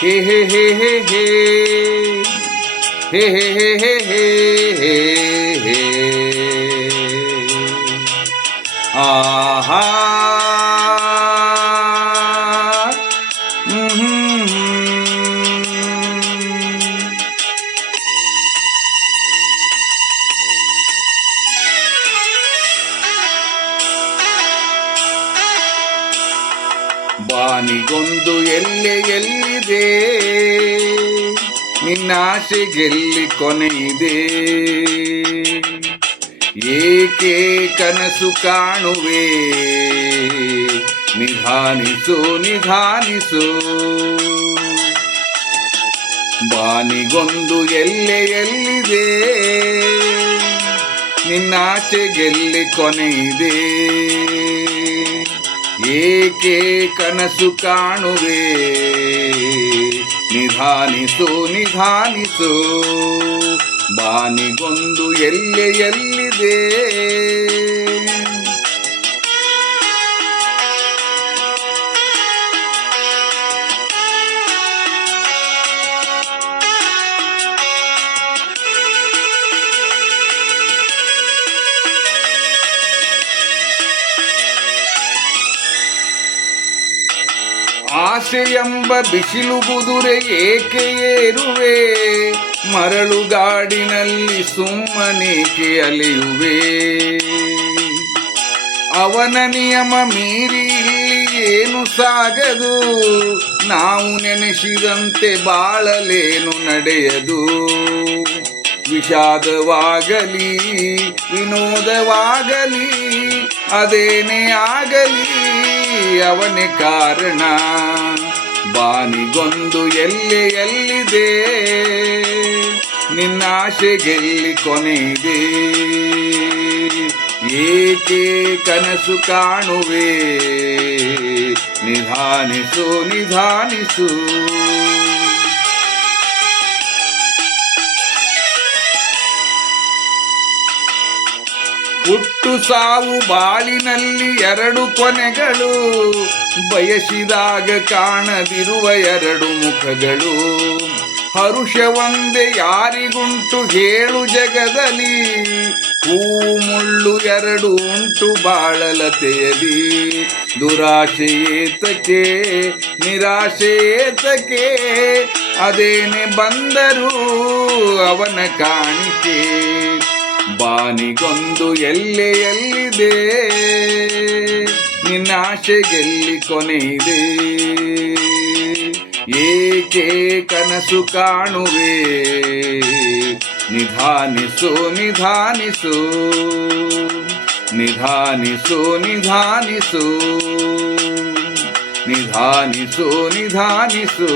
ಹೇ ಹೇ ಹೇ ಹೇ ಹೇ ಹೇ ಹೇ ಹೇ ಹೇ ಹೇ ಹೇ ಹೇ ಆಹಾ ಬಾನಿಗೊಂದು ಎಲ್ಲಿದೆ ನಿನ್ನಾಸೆಗೆಲ್ಲಿ ಕೊನೆಯಿದೆ ಏಕೆ ಕನಸು ಕಾಣುವೆ ನಿಧಾನಿಸು ನಿಧಾನಿಸು ಬಾನಿಗೊಂದು ಎಲ್ಲಿದೆ ನಿನ್ನಾಸೆಗೆಲ್ಲಿ ಕೊನೆಯಿದೆ ಏಕೆ ಕನಸು ಕಾಣುವೆ ನಿಧಾನಿಸು ನಿಧಾನಿಸು ಬಾನಿಗೊಂದು ಎಲ್ಲಿದೆ ಆಸೆಯೆಂಬ ಬಿಸಿಲು ಕುದುರೆ ಏಕೆ ಏರುವೆ ಮರಳುಗಾಡಿನಲ್ಲಿ ಸುಮ್ಮನೇಕೆ ಅಲೆಯುವೆ ಅವನ ನಿಯಮ ಮೀರಿ ಇಲ್ಲಿ ಏನು ಸಾಗದು ನಾವು ನೆನೆಸಿದಂತೆ ಬಾಳಲೇನು ನಡೆಯದು ವಿಷಾದವಾಗಲಿ ವಿನೋದವಾಗಲಿ ಅದೇನೇ ಆಗಲಿ ಅವನೇ ಕಾರಣ ಬಾನಿಗೊಂದು ಎಲ್ಲಿದೆ ನಿನ್ನಾಸೆಗೆಲ್ಲಿ ಕೊನೆಯಿದೆ ಏಕೆ ಕನಸು ಕಾಣುವೆ ನಿಧಾನಿಸು ನಿಧಾನಿಸು ಹುಟ್ಟು ಸಾವು ಬಾಳಿನಲ್ಲಿ ಎರಡು ಕೊನೆಗಳು ಬಯಸಿದಾಗ ಕಾಣದಿರುವ ಎರಡು ಮುಖಗಳು ಹರುಷವೊಂದೇ ಯಾರಿಗುಂಟು ಹೇಳು ಜಗದಲ್ಲಿ ಹೂವು ಮುಳ್ಳು ಎರಡು ಉಂಟು ಬಾಳಲತೆಯಲಿ ದುರಾಶೆ ಏತಕ್ಕೆ ನಿರಾಶೆ ಏತಕ್ಕೆ ಅದೇನೆ ಬಂದರೂ ಅವನ ಕಾಣಿಕೆ ಬಾನಿಗೊಂದು ಎಲ್ಲಿದೆ ನಿನ್ನಾಸೆಗೆಲ್ಲಿ ಕೊನೆಯಿದೆ ಏಕೆ ಕನಸು ಕಾಣುವೆ ನಿಧಾನಿಸು ನಿಧಾನಿಸು ನಿಧಾನಿಸು ನಿಧಾನಿಸು ನಿಧಾನಿಸು ನಿಧಾನಿಸು